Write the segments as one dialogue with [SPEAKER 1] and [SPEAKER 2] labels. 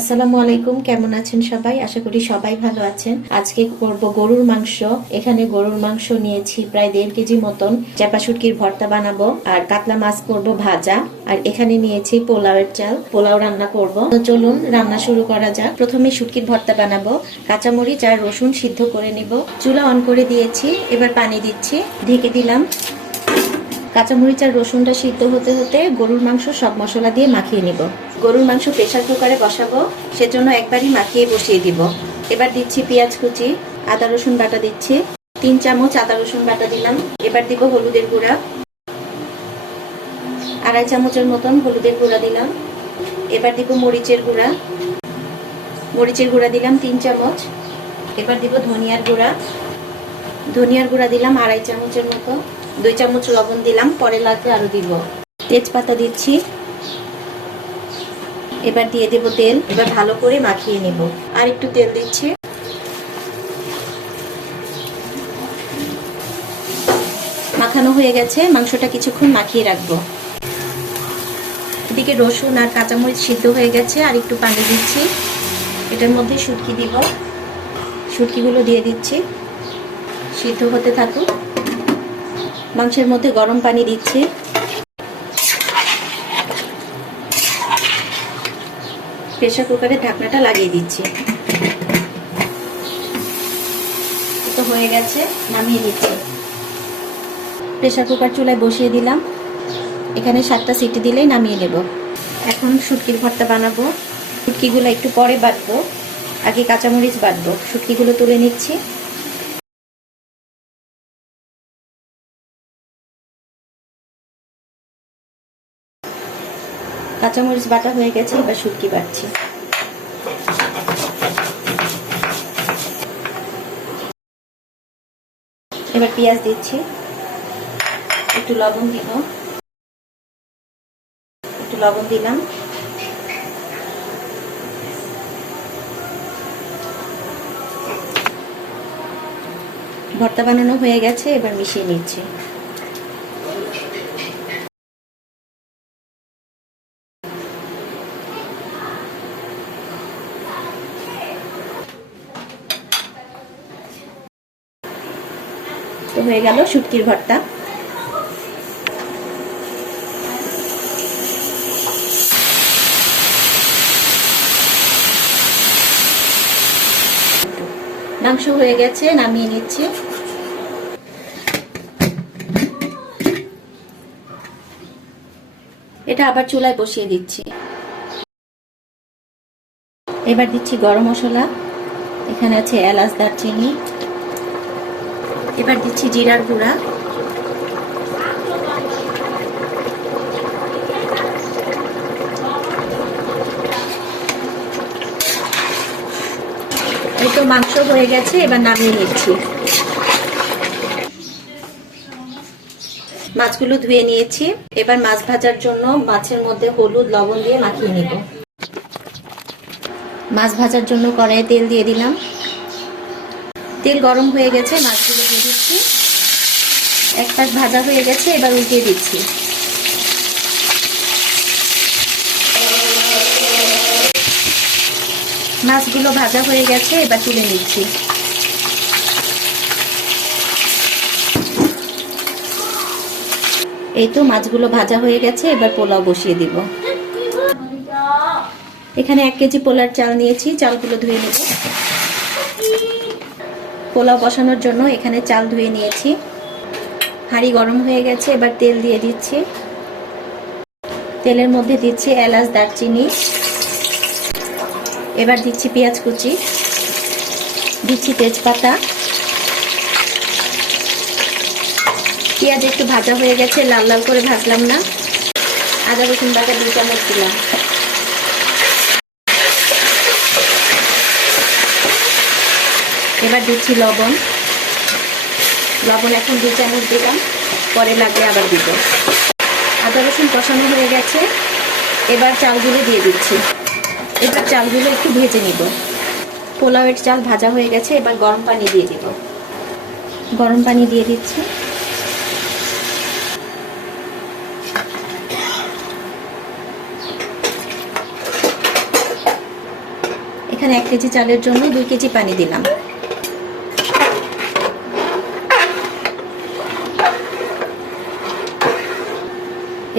[SPEAKER 1] আসসালামু আলাইকুম, কেমন আছেন সবাই? আশা করি সবাই ভালো আছেন। আজকে করব গরুর মাংস। এখানে গরুর মাংস নিয়েছি প্রায় দেড় কেজি মতন। চাপা শুটকির ভর্তা বানাবো আর কাতলা মাছ করব ভাজা। আর এখানে নিয়েছি পোলাওয়ের চাল। পোলাও রান্না করব। তো চলুন, রান্না শুরু করা যাক। প্রথমে শুটকির ভর্তা বানাবো। কাঁচামরিচ আর রসুন সিদ্ধ করে নিব। চুলা অন করে দিয়েছি। এবার পানি দিচ্ছি। ঢেকে দিলাম। কাঁচামরিচ আর রসুনটা সিদ্ধ হতে হতে গরুর মাংস সব মশলা দিয়ে মাখিয়ে নিব। গরুর মাংস প্রেশার কুকারে বসাবো, সেজন্য একবারই মাখিয়ে বসিয়ে দিব। এবার দিচ্ছি পেঁয়াজ কুচি, আদা রসুন বাটা দিচ্ছি, তিন চামচ আদা রসুন বাটা দিলাম, এবার দিব হলুদের গুঁড়া। আড়াই চামচের মতন হলুদের গুঁড়া দিলাম, এবার দিব মরিচের গুঁড়া। মরিচের গুঁড়া দিলাম তিন চামচ, এবার দিব ধনিয়ার গুঁড়া। ধনিয়ার গুঁড়া দিলাম আড়াই চামচের মতো, দুই চামচ লবণ দিলাম, পরে লাগবে আরও দিব। তেজপাতা দিচ্ছি এবার দিয়ে দেব তেল, এবার ভালো করে মাখিয়ে নেব। আর একটু তেল দিচ্ছি। মাখানো হয়ে গেছে, মাংসটা কিছুক্ষণ মাখিয়ে রাখব। এদিকে রসুন আর কাঁচামরিচ সিদ্ধ হয়ে গেছে, আর একটু পানি দিচ্ছি। এটার মধ্যে শুটকি দিব। শুটকিগুলো দিয়ে দিচ্ছি। সিদ্ধ হতে থাকুক। মাংসের মধ্যে গরম পানি দিচ্ছি। প্রেশার কুকারের ঢাকনাটা লাগিয়ে দিচ্ছি। তো হয়ে গেছে, নামিয়ে দিচ্ছি প্রেশার কুকার চুলায় বসিয়ে দিলাম। এখানে সাতটা সিটি দিলেই নামিয়ে নেব। এখন শুটকির ভর্তা বানাবো। শুটকিগুলো একটু পরে বাটবো। আগে কাঁচামরিচ বাটবো। শুটকিগুলো তুলে নিচ্ছি। কাঁচামরিচ বাটা হয়ে গেছে, এবার শুটকি বাটছি। এবার পেঁয়াজ দিচ্ছি। একটু লবণ দিব। একটু লবণ দিলাম। ভর্তা বানানো হয়ে গেছে, এবার মিশিয়ে নিচ্ছি। তো হয়ে গেল শুটকির ভর্তা। মাংস হয়ে গেছে, নামিয়ে নিচ্ছি। এটা আবার চুলায় বসিয়ে দিচ্ছি। এবার দিচ্ছি গরম মশলা। এখানে আছে এলাচ, দারচিনি। এবার দিচ্ছি জিরার গুঁড়া। তো মাংস হয়ে গেছে, এবার নামিয়ে নিচ্ছি। মাছগুলো ধুয়ে নিয়েছি। এবার মাছ ভাজার জন্য মাছের মধ্যে হলুদ, লবণ দিয়ে মাখিয়ে নিব। মাছ ভাজার জন্য কড়াইয়ে তেল দিয়ে দিলাম। তেল গরম হয়ে গেছে, মাছগুলো এক পাশ ভাজা হয়ে গেছে, এবার উল্টিয়ে দিচ্ছি। মাছগুলো ভাজা হয়ে গেছে, এবার তুলে নিচ্ছি। এই তো মাছগুলো ভাজা হয়ে গেছে, এবার পোলাও বসিয়ে দিব। এখানে এক কেজি পোলার চাল নিয়েছি, চালগুলো ধুয়ে নেব। পোলাও বসানোর জন্য এখানে চাল ধুয়ে নিয়েছি। হাঁড়ি গরম হয়ে গেছে, এবার তেল দিয়ে দিচ্ছি। তেলের মধ্যে দিচ্ছি এলাচ, দারচিনি। এবার দিচ্ছি পেঁয়াজ কুচি। দিচ্ছি তেজপাতা। পেঁয়াজ একটু ভাজা হয়ে গেছে, লাল লাল করে ভাজলাম না। আদা, রসুন বাটা দুই চামচ দিলাম। এবার দিচ্ছি লবণ। লবণ এখন দু চামচ দিলাম, পরে লাগলে আবার দিব। আদা রসুন কষানো হয়ে গেছে, এবার চালগুলো দিয়ে দিচ্ছি। এবার চালগুলো একটু ভেজে নিব। পোলাওয়ের চাল ভাজা হয়ে গেছে, এবার গরম পানি দিয়ে দিব। গরম পানি দিয়ে দিচ্ছি। এখানে এক কেজি চালের জন্য দুই কেজি পানি দিলাম।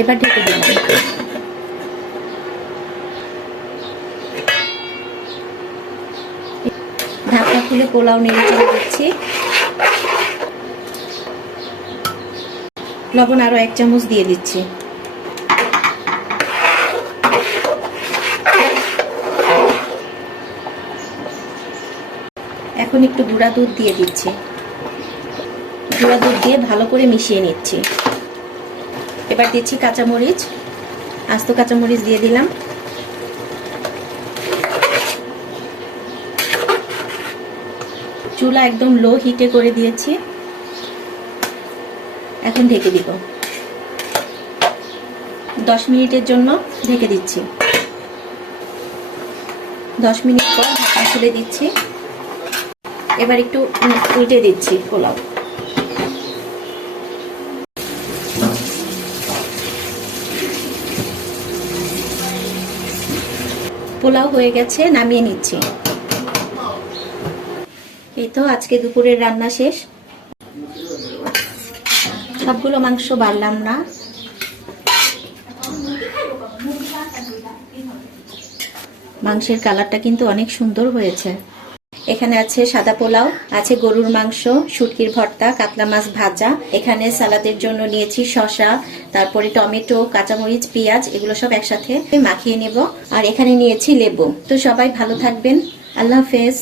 [SPEAKER 1] এবার ঢেকে দিলাম। ঢাকনা খুলে পোলাও নেড়ে চেড়ে দিচ্ছি। লবণ আরও এক চামচ দিয়ে দিচ্ছি। এখন একটু গুঁড়া দুধ দিয়ে দিচ্ছি। গুঁড়া দুধ দিয়ে ভালো করে মিশিয়ে নিচ্ছি। এবার দিচ্ছি কাঁচামরিচ। আস্ত কাঁচামরিচ দিয়ে দিলাম। চুলা একদম লো হিটে করে দিয়েছি। এখন ঢেকে দিব। দশ মিনিটের জন্য ঢেকে দিচ্ছি। দশ মিনিট পর খুলে দিচ্ছি। এবার একটু উল্টে দিচ্ছি পোলাও। পোলাও হয়ে গেছে, নামিয়ে নিচ্ছি। এই তো আজকে দুপুরের রান্না শেষ। সবগুলো মাংস বাড়লাম না। মাংসের কালারটা কিন্তু অনেক সুন্দর হয়েছে। এখানে আছে সাদা পোলাও, আছে গরুর মাংস, শুটকির ভর্তা, কাতলা মাছ ভাজা। এখানে সালাদের জন্য নিয়েছি শশা তারপরে টমেটো, কাঁচামরিচ, পেঁয়াজ, এগুলো সব একসাথে মাখিয়ে নেব। আর এখানে নিয়েছি লেবু। তো সবাই ভালো থাকবেন। আল্লাহ হাফেজ।